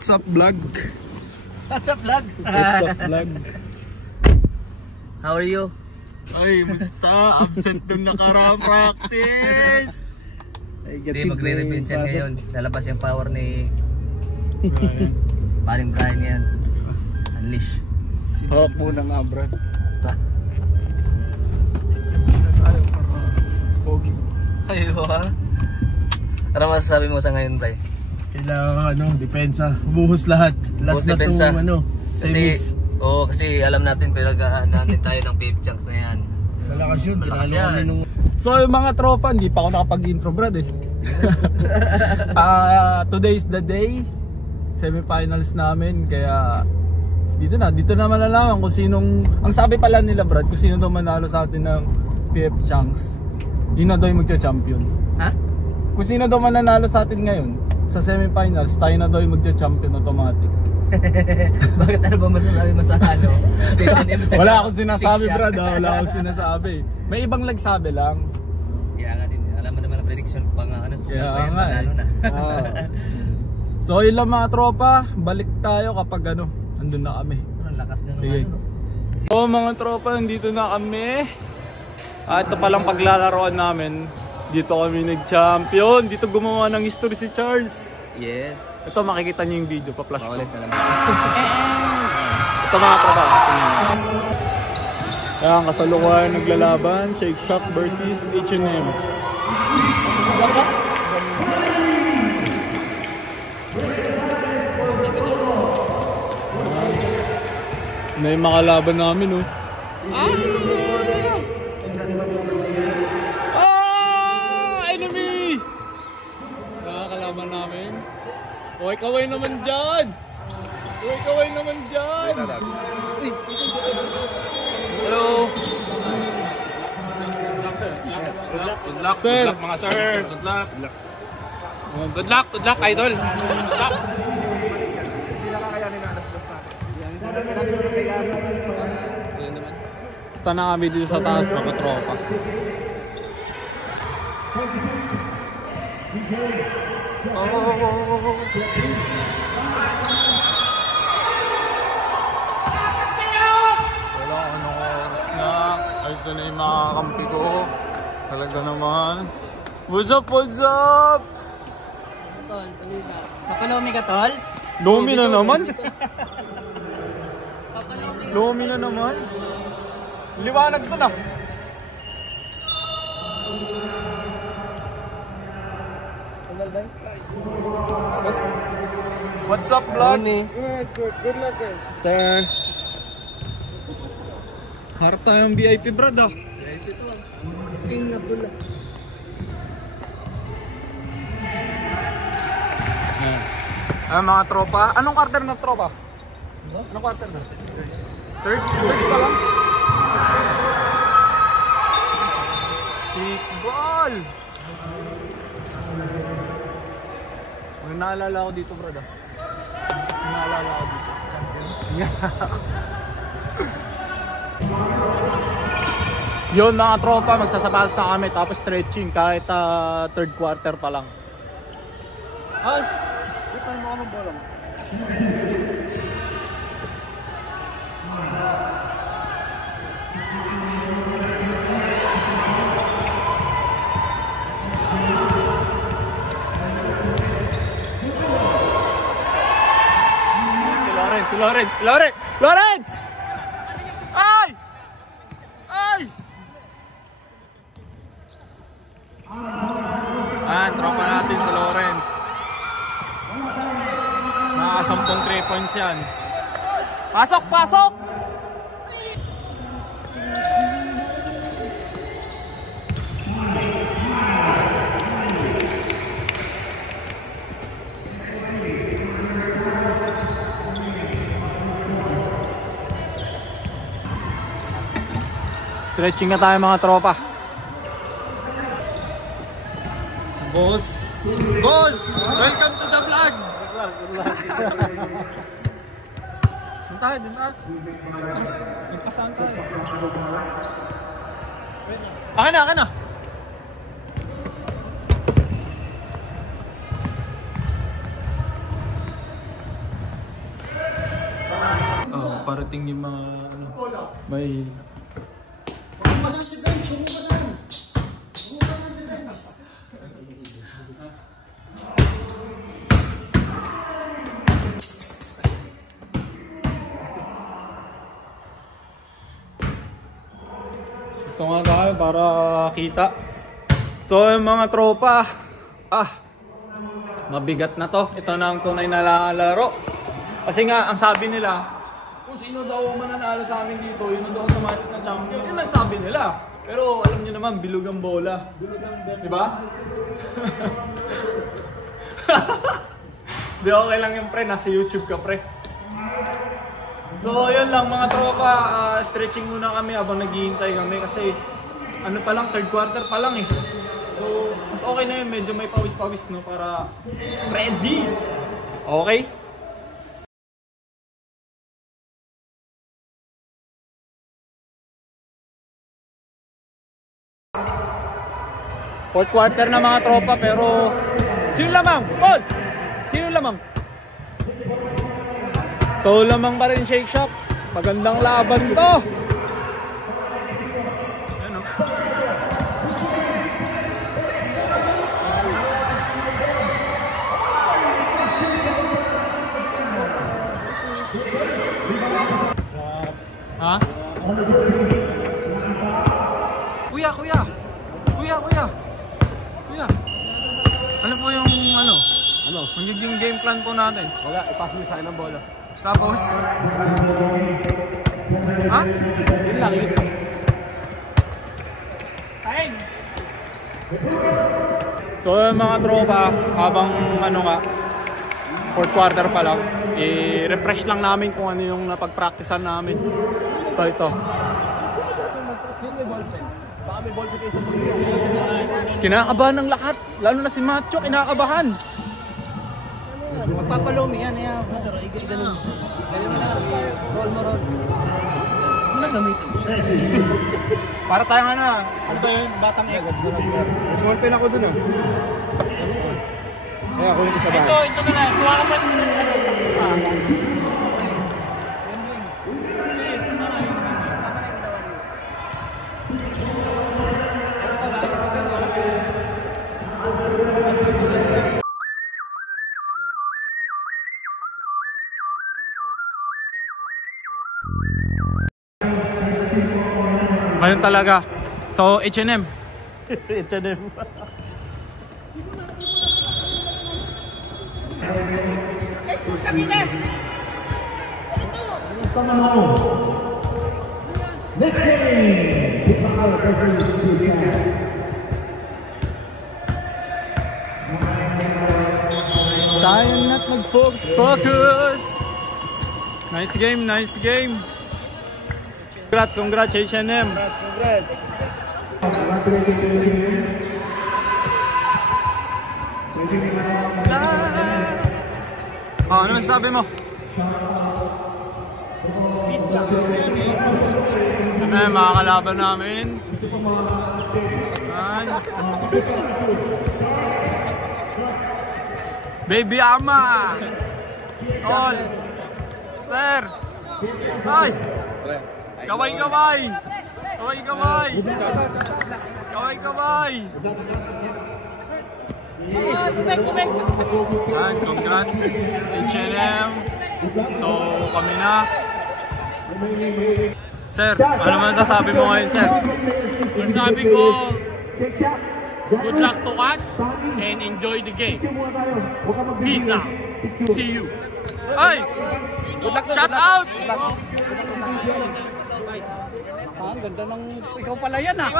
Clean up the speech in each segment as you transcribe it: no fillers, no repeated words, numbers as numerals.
What's up vlog? What's up vlog? What's up vlog? How are you? Ay, musta? Absent dun nakaraang practice. Hindi magre-repeat siya ngayon. Lalabas yung power ni Paring Brian yan. Unleash. Hawak muna nga Brad. Ayo ha? Ano masasabi mo sa ngayon, Bray? Kailangan depensa. Buhos lahat. Last na itong semis. Kasi alam natin pinag-aan natin tayo ng PF Chunks na yan. Malakas yun. Tinalo kami nung... So yung mga tropa, hindi pa ako nakapag-intro Brad eh. Today is the day. Semifinals namin. Kaya dito na malalaman kung sinong... Ang sabi pala nila Brad, kung sino daw manalo sa atin ng PF Chunks, yun na daw yung magcha-champion. Ha? Kung sino daw mananalo sa atin ngayon sa semifinals, tayo na daw yung magcha-champion automatic. Bakit ano ba masasabi mo sa ano? Wala akong sinasabi Brad, wala akong sinasabi. May ibang nagsabi lang. Kaya nga din, alam mo naman ang prediction pang sumunod pa yan, panalo na. So yun lang mga tropa, balik tayo kapag andun na kami. Ang lakas na naman. So mga tropa, nandito na kami. Ito palang paglalaroan namin. Dito kami nag-champion. Dito gumawa ng history si Charles. Yes. Ito makikita niyo yung video, pa-flash ko. Paulit na naman. Ito mga tropa. Ayan, kasalukuyan naglalaban. Shake Shack versus H&M. Na yung makalaban namin enemy! Nakakalaban namin. Uy, kaway naman dyan! Hello! Good luck mga sir. Good luck. Good luck idol. Good luck. Hindi nakakayanin na alas-alas natin. Punta na kami dito sa taas mga tropa. Wala anong oras na. Ay, ito na yung mga kampi ko. Talaga naman. What's up? Tol, palina. Kapalomi ka, Tol? Lomi na naman. Lomi na naman. Liwanag to na. What's up, vlog? Good luck guys. Sir. Harap tayong VIP, Brad VIP to. King na pula. Mga tropa. Anong quarter na tropa? Anong quarter na? Third pa lang? Kickball! May naalala ko dito, Brad May naalala ko dito. Yun mga tropa, magsasapalas na kami tapos stretching kahit third quarter pa lang. Ito mo ako ng bola mo. Lawrence! Ay! Tropa natin si Lawrence. Nakasampung 3 points yan. Pasok! Stretching na tayo mga tropa. Boss! Welcome to the vlog! Good luck. Saan tayo? Nagpasaan tayo. Akin na! darating yung mga ano, may ito nga tayo para kita. So yung mga tropa, mabigat na to. Ito na ang tunay na laro. Kasi nga, ang sabi nila, kung sino daw mananalo sa amin dito, yun daw automatic na champion. Yun ang sabi nila. Pero alam nyo naman, bilog ang bola. Diba? Di okay lang yung pre, nasa YouTube ka pre. So yun lang mga tropa, stretching muna kami habang naghihintay kami kasi ano pa lang, third quarter pa lang eh. So mas okay na yun, medyo may pawis-pawis no, para ready. Okay? Fourth quarter na mga tropa pero sino lamang? Paul! Sino lamang? So lamang pa rin Shake Shack. Magandang laban to. Ayan o. Ha? Kuya! Ano po yung ano? Magiging game plan po natin? Wala, ipasa mo sa akin ang bola. Tapos? Ha? Yun lang, yun. Kain! So mga tropa, habang ano nga, fourth quarter pa lang, i-refresh lang namin kung ano yung napag-practicean namin. Ito. Kinakabahan ng lahat, lalo na si Macho, kinakabahan. Magpapalomi yan, yan. Masarap, ganun. Ganun mo na, roll mo. Wala gamitin. Para tayo nga na, ano ba yun? Batang X. Small pen ako dun, oh. Kaya kunin ko sa bahay. Ito na lang. Kuha ka pa. Ganun talaga. So, H&M. H&M. Tayo na't mag-focus. Nice game. Congrats H&M. Congrats. Ano masasabi mo? Ano yung mga kalaban namin? Ay. Baby Ama! Tol! Sir! Ay! Kaway! Yan, congrats H&M. So kami na. Sir, ano man sasabi mo ngayon, sir? Sabi ko, good luck to us and enjoy the game. Peace out. See you. Ay! Shout out! Ang ganda ng ikaw pala yan ah.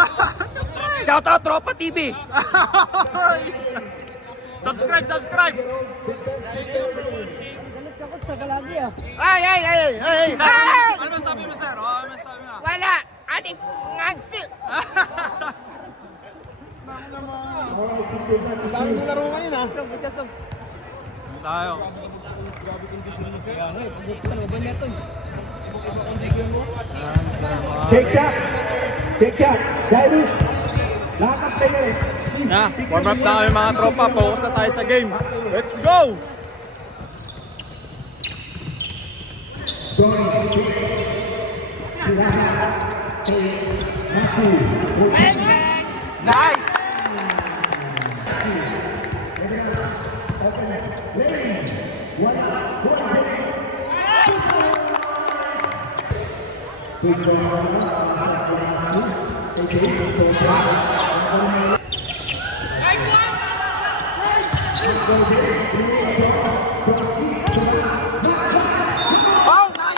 Shout out Tropa TV. Subscribe! Ay! Sir, ano masasabi mo, sir? Ano masasabi mo? Wala! Ating still! Dami ng laro ngayon, ah. Tayo. Shake shot, Jairus, lakad tayo. Na, warm up na kami mga tropa. Focus na tayo sa game. Let's go! Nice! Oh, nice!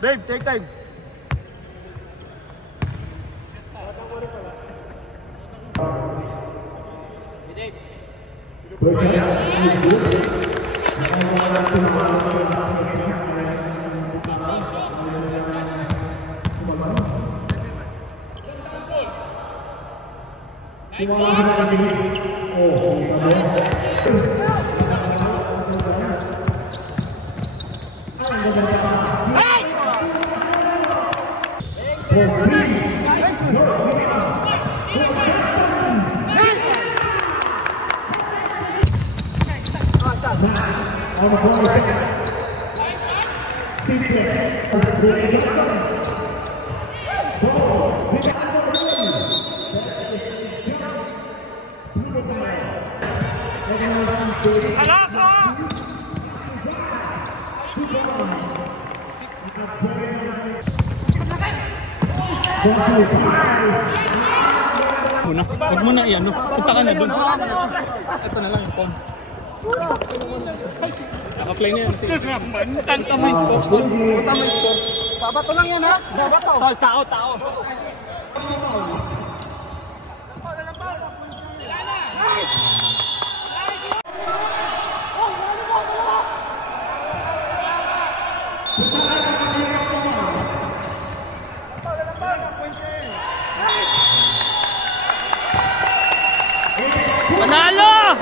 Babe, take time. Huwag mo na iyan, no? Punta ka na dun. Ito na lang yung phone. Naka-play na yan. Punta mo yung score. Punta mo yung score. Babato lang yan, ha? Babato. Tao. Panalo!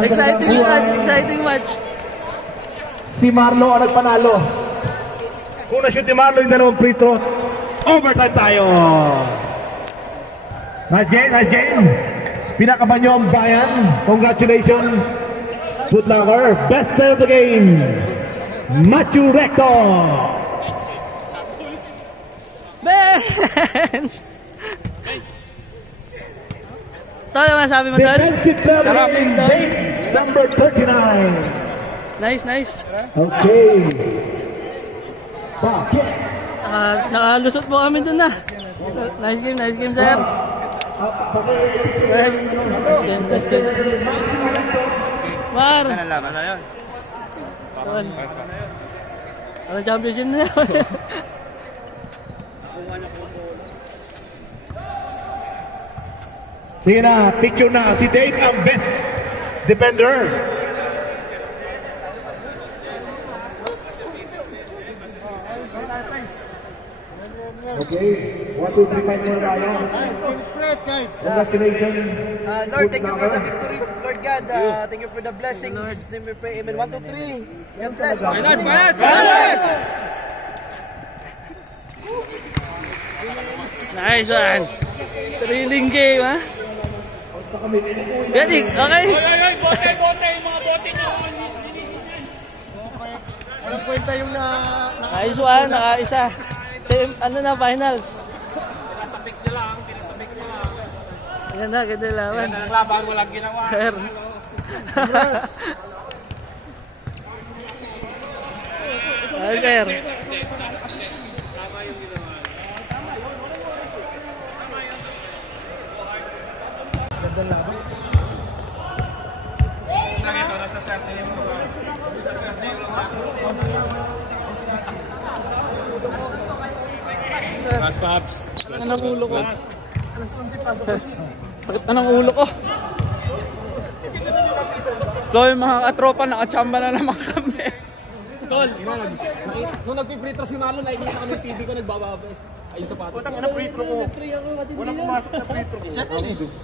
Exciting match. Si Marlo ang nagpanalo. Kung na-shoot ni Marlo yung dalawang free throw, overtime tayo. Nice game. Pinakaban nyo ang bayan. Congratulations. Footlocker, best player of the game, Matthew Recto. Bench! Tol, ano masabi mo, Tol? Defensive player in number 39. Nice. Okay. Nakalusot po kami dun na. Nice game, sir. Nice game. Mar! Nalaman na yun. Parang championship na yun. Sige na, picture na. Si Dave ang best defender. Okay, 1, 2, 3, 5 more tayo. Congratulations. Lord, thank you for the victory. Lord God, thank you for the blessing. In Jesus' name we pray. Amen. 1, 2, 3. God bless. Balance! Nice one. Thrilling game, ha? Galing, okay. Bote, mga bote na. Anong kwenta yung na... Nice one, nakaisa. Same, ano na, finals. Pinasabik niya lang. Ganda laban. Ganda ng laban, walang ginawa. Sir. Ay, sir. Ganda laban. Ito, nasa swerte yung mga. Nasa swerte yung mga. Congrats, Paps. Sakit na ng ulo ko. Sakit na ng ulo ko. So yung mga katropa, nakachamba na naman kami. Tol, nung nagpiprito si Marlon, nakikita kami yung TV ko, nagbababa eh. Ayun sa patos. Putang ina free-throw ko. Walang pumasok sa free-throw ko.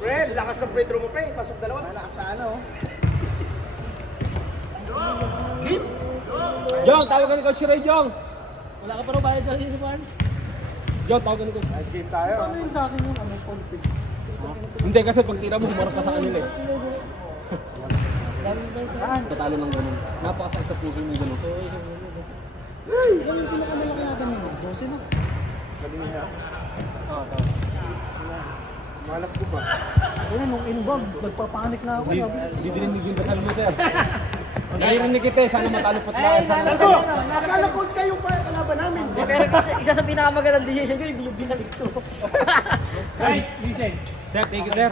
Pre, lakas sa free-throw mo, pre. Pasok dalawa. Lakas sa ano. Skip! Jong, tawagan ni Coach Ray, Jong. Wala ka pa rin bayad sa Juan. Jong, tawagan ni Coach. Nice game tayo. Ano yun sa akin yung ano, config? Hindi, kasi pag tira mo, sumarap ka sa kanila eh. Tatalo ng ganun. Napakasakit sa puso yung ganun. Yan yung pinakamalaki natin yun. 12 na. Galing niya. Oo, tama. Malas ko ba? Ayun, nung inbound, nagpapanik na ako. Hindi dirinig yung dasal mo, sir. Narinig kita eh, sana matalupot na. Nakalapot kayo pa yung kalaban namin. Pero kasi isa sa pinakamagandang decision ko, hindi yung binalik to. Right, listen. Sir, thank you, sir.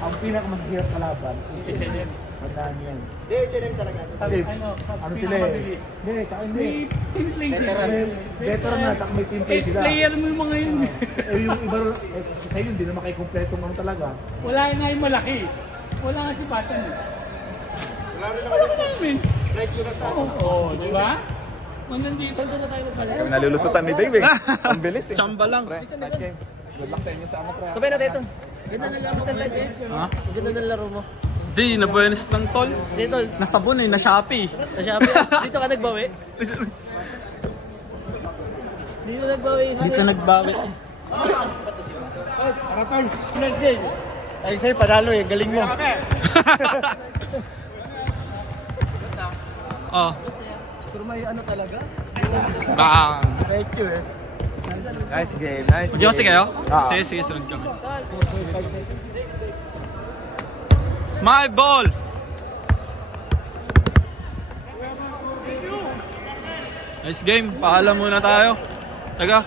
Ang pinakamahirap kalaban. Madaan yan. Hindi, H&M talaga. Kasi, ano sila eh. Hindi, tsaka hindi. Team play sila. Veteran na, tsaka may team play sila. Player mo yung mga yun. Yung iba, sa inyo, hindi naman kayo kompletong ano talaga. Wala nga yung malaki. Wala nga si Patan. Wala ka namin. Oo, di ba? Kung nandito na tayo pala. Kami nalulusutan ni Dave eh. Ang bilis eh. Chamba lang. Good luck sa inyo sa ano, pre. Sabay natin ito. Ganda na laro mo talaga. Ha? Ganda na laro mo. Di, nabuenos lang tol. Dito, Nasabon eh, na Shopee. sa Shopee. Dito ka nagbawi. Dito nagbawi. Dito nagbawi. Aratol, next game. Ay, sa'yo, panalo eh. Galing mo. Oh. Pero may ano talaga? Bang. Thank you eh. Nice game, nice game. Mag-iwasi kayo? Sige, sige, sunod kami. My ball! Nice game. Paalam muna tayo. Taga,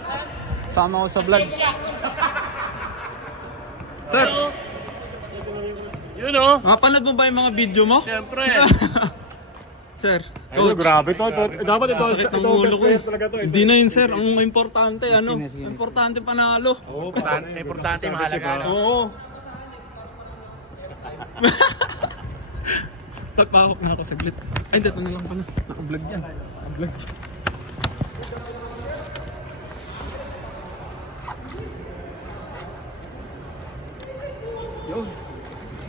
sama ko sa vlog. Sir! Yun o. Mapanood mo ba yung mga video mo? Siyempre. Sir, Oh, grabe to. Dapat ito. sakit ng ulo ko eh. Hindi na yun sir, ang importante ano, importante panalo. Importante mahalaga. Oo. Tapawak na ako saglit. Ay, dito na lang pala. Naka-vlog yan. Naka-vlog.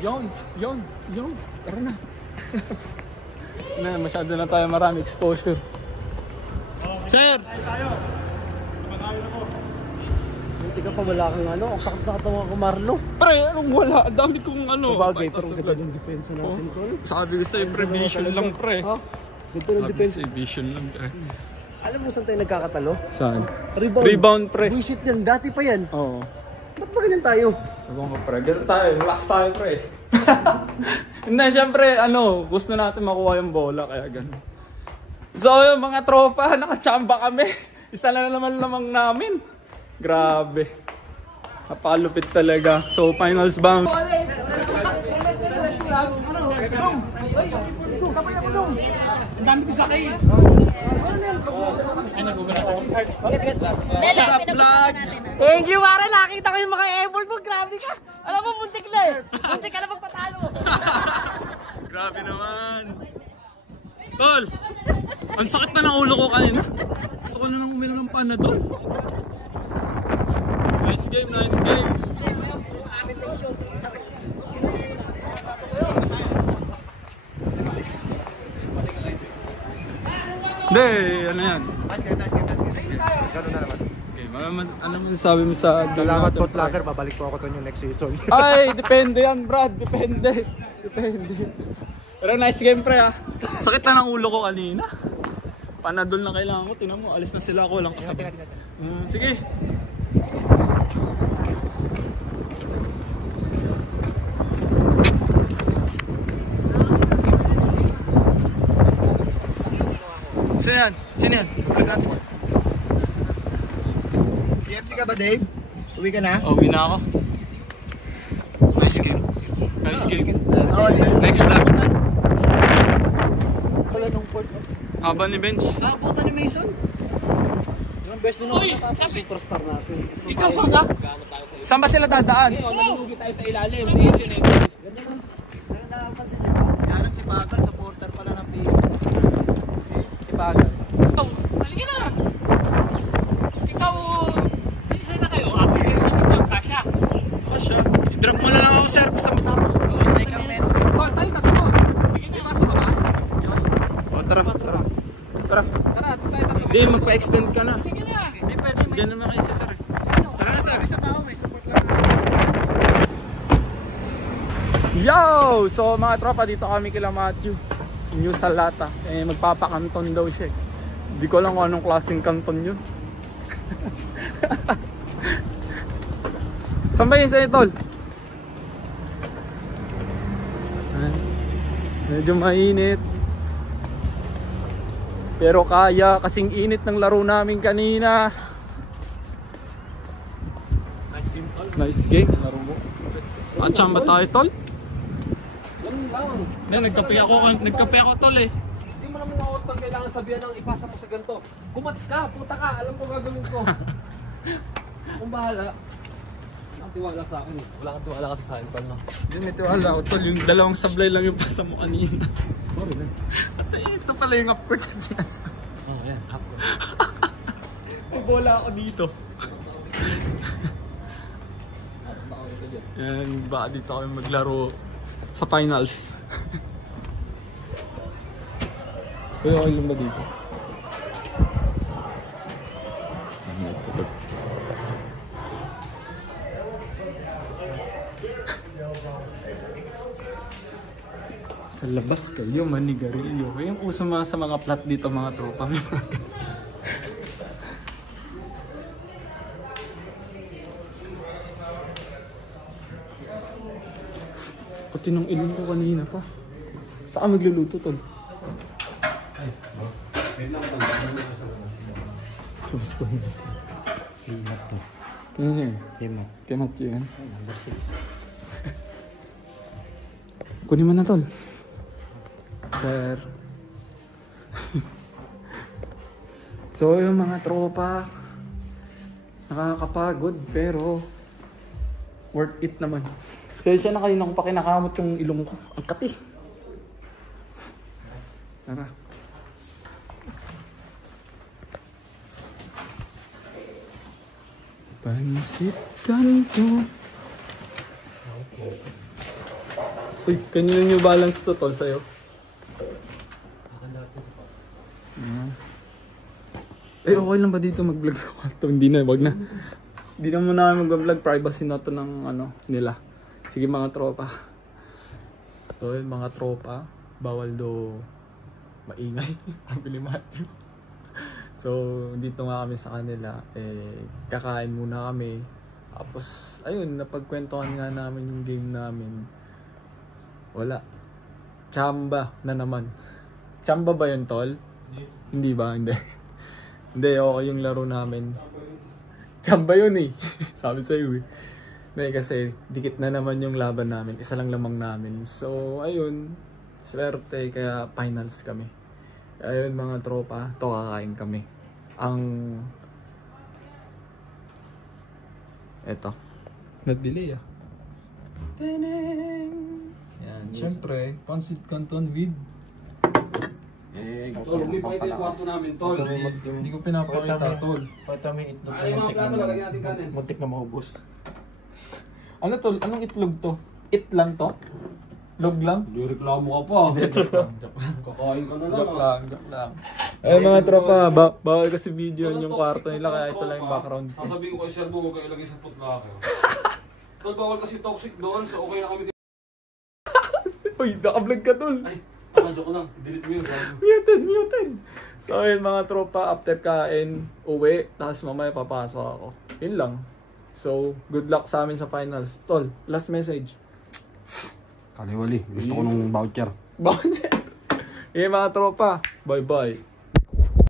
Yon. Tara na. Na, masyado na tayo marami exposure. Sir! Hindi ka pa wala kang ano. Ang sakit na katawa ko, Marlo. Pre, anong wala? Ang dami kong ano. Bagay, pero ang ganda yung depensa natin, tol. Sabi ko sa'yo, prevision lang pre. Ha? Ganda ng depensa. Prevision lang pre. Alam mo saan tayo nagkakatalo? Saan? Rebound. Rebound pre. Bullshit yan. Dati pa yan. Oo. Ba't ba ganyan tayo? Ewan ko pre, ganun tayo, relax tayo pre. Hindi, syempre, ano, gusto natin makuha yung bola, kaya ganun. So, yung mga tropa, nakachamba kami. Isa na naman lamang namin. Grabe. Napalupit talaga. So, finals bang? Ang dami ko sakay. Ay, nag-ugan ako. Sa vlog! Thank you, Mara. Nakita ko yung mga effort mo. Grabe ka. Alam mo, muntik na eh. Muntik ka na magpatalo. Grabe naman. Tol! Ang sakit na ng ulo ko kanina. Gusto ko na nang uminom ng Panadol. Nice game, nice game. Hindi, ano yan? Gano'n na naman. Okay, ano man sabi mo sa... Salamat po, Vlogger. Babalik po ako sa inyo next season. Ay, depende yan, Brad. Depende. Pero nice game, pre, ha. Sakit na ng ulo ko kanina. Panadol na kailangan ko. Tinan mo, alis na sila ako. Walang kasabay. Sige. Sino yan? Vlog natin. TFC ka ba, Dave? Uwi ka na? Uwi na ako. Nice game. Nice game. Next vlog. Wala nung port. Haba ni bench. Nakabuta ni Mason. Ilang beses din ako natapos superstar natin. Ikaw, Sosa? Saan ba sila dadaan? Malugi tayo sa ilalim. Sa H&M. Kaya si Bagal, supporter pala ng PB. Si Bagal. Ikaw, halika na. Ikaw, halika na kayo. Ako rin sa mga kasya. Kasya. I-drop mo na lang ako, sir. Gusto mo tapos. Tayo tatlo. Bigyan niyo yung maso ka ba? O, tara. Tara, tayo tatlo. Hindi, magpa-extend ka na. Sige na. Diyan naman kayo sa sir. Tara na, sir. Sa tao, may support lang. Yo! So mga tropa, dito kami kila Matthew. New Salata. Magpapakanton daw siya. Hindi ko lang kung anong klaseng kanton yun. Saan ba yun sa'yo, tol? Medyo mainit. Pero kaya kasing init ng laro namin kanina. Nice game. At saan ba tayo, tol? Nagkape ako tol eh. Hindi mo naman ako pang kailangan sabihan ng ipasa mo sa ganito. Kumat ka, puta ka, alam ko gagawin ko. Kung bahala. Ang tiwala sa akin eh. Wala kang tiwala kasi sa akin, pal, no? Hindi, may tiwala ako tol. Yung dalawang sablay lang yung pasa mo kanina. At ito pala yung upward na sinasabi. Oh, yan, upward. May bola ako dito. Yan, baka dito kami maglaro sa finals. Kaya okay lang ba dito? Sa labas kayo, manigarilyo. Yung uso mga sa mga plat dito mga tropa. Pati nung ilong ko kanina pa. Saan magluluto, tol? Gusto niya. Himat to. Kaya yan? Himat. Kaya Matthew yan? Number 6. Kunin mo na, tol. Sir. So yung mga tropa, nakakapagod pero worth it naman. Kaya siya na kanina ko pa kinakamot yung ilong ko. Ang kati. Tara. Pansit kanto. Uy, kanina nyo balance to, tol, sa'yo? Okay lang ba dito mag-vlog? Hindi na, wag na. Hindi na muna mag-vlog, privacy na to ng ano, nila. Sige mga tropa. Ito yung mga tropa, bawal do maingay. Sabi ni Matthew. So, dito nga kami sa kanila. Kakain muna kami. Tapos, ayun, napagkwentuhan nga namin yung game namin. Wala. Chamba na naman. Chamba ba yun, tol? Hindi ba? Hindi. Hindi, okay yung laro namin. Chamba yun eh. Sabi sa'yo eh. Hindi, kasi dikit na naman yung laban namin. Isa lang lamang namin. So, ayun. Swerte, kaya finals kami. Ayun mga tropa, to kakain kami. Ang... Eto. Nag-delay ah. Teneng! Yan, syempre, pancit canton with... Tol, hindi pa ito yung kwarto namin, tol. Hindi ko pinapakita, tol. Pakita mo yung itlog. Ano yung mga plato, lalagyan natin kanin. Muntik na maubos. Ano tol? Anong itlog to? It lang to? Log lang? Hindi reklamo ka pa. Kakain ka na lang. Joke lang. Ayun mga tropa, bawal kasi video yung kwarto nila kaya ito lang yung background. Sasabihin ko kay Sir Bo, huwag kayo ilagay sa putlako. Tol, bawal kasi toxic doon, so okay na kami. Uy, naka-vlog ka tol! Ay, joke lang. Delete mo yun. Muted! So ayun mga tropa, after kain, uwi, tapos mamaya papasok ako. Yun lang. So, good luck sa amin sa finals. Tol, last message. Kaliwali, gusto ko nung voucher. Bakit? Mga tropa, bye-bye.